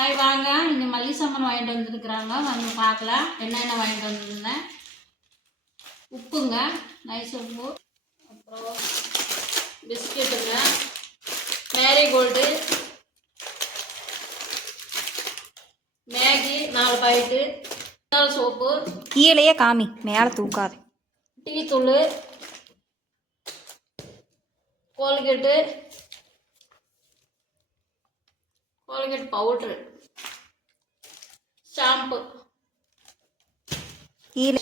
Hi வாங்க, இங்கே மல்லிகை சாமான் வாங்கிட்டு வந்துருக்குறாங்க. வந்து பார்க்கலாம் என்னென்ன வாங்கிட்டு வந்துருந்தேன். உப்புங்க, நைஸ் உப்பு, அப்புறம் பிஸ்கெட்டுங்க, மேரிகோல்டு, மேகி 4 பாக்கெட்டு, சோப்பு, கீழேயே காமி, மேலே தூக்காது, டீ தூள், கோல்கேட்டு பவுட்ரு, ஷாம்பு, கீழே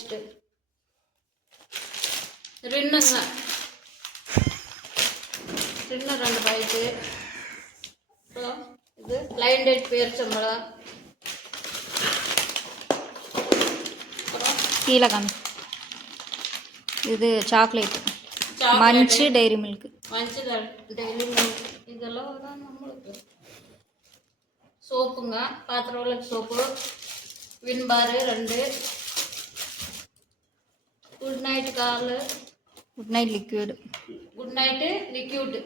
ரின்னுங்க, ரின்னு 2 பாக்கெட்டு, அப்புறம் இது லைன் டேட் பேரிச்சம்பழம், அப்புறம் கீழே காமி, இது சாக்லேட் மஞ்சு டைரி மில்க், மஞ்சு டெய்லி மில்க், இதெல்லாம் தான் நம்மளுக்கு. சோப்புங்க, பாத்திரம் விளக்கு சோப்பு, வின் பாரு 2, குட் நைட் கால், good night liquid, good night liquid,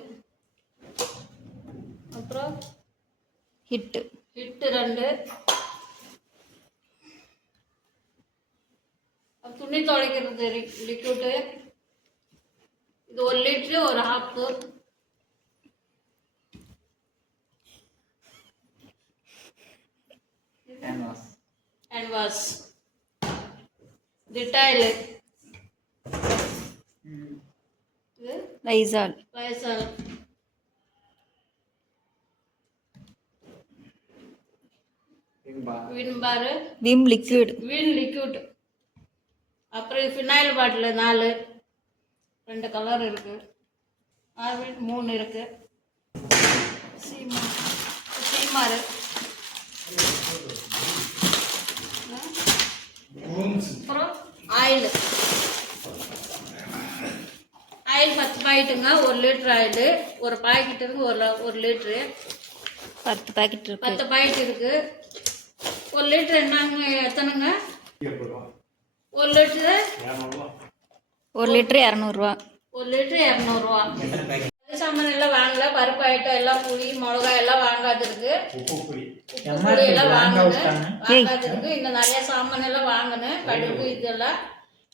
அப்புறம் ஹிட்டு 2, துணி துடைக்கிறது லிக்யூடு, இது 1 லிட்டரு 1 ஹாஃபு, ஹேண்ட் வாஷ், டிட்டாயில், இது லைசால், வின் பாரு, விம் லிக்விட், அப்புறம் ஃபினாயில் பாட்டில் 4, 2 கலர் இருக்கு, ஆர்வின் 3 இருக்கு, சீமாரு, அப்புறம் ஆயில் 10 பாக்கெட்டுங்க, 1 லிட்டர் ஆயில், ஒரு பாக்கெட் இருக்கு, 1 லிட்டரு, 10 பாக்கெட் இருக்கு, 10 பாக்கெட் இருக்கு. 1 லிட்டர் என்னங்க எத்தனைங்க? 1 லிட்டரு 200 ரூபா. 1 லிட்டரு 200 ரூபா. சாமான் எல்லாம் வாங்கல, பருப்பு ஐட்டம் எல்லாம், புளி மிளகாய் எல்லாம் வாங்காது இருக்கு, உப்பு புளி எல்லாம் வாங்காது இருக்கு. இன்னும் நிறைய சாமான் எல்லாம் வாங்கினேன், கடுகு இதெல்லாம்.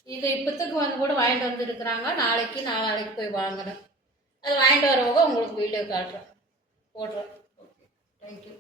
இது இப்போத்துக்கு கூட வாங்கிட்டு வந்துருக்குறாங்க. நாளைக்கு போய் வாங்கினேன். அது வாங்கிட்டு வரவங்க உங்களுக்கு வீடியோ காட்டுறேன், போடுறேன். Okay, thank you.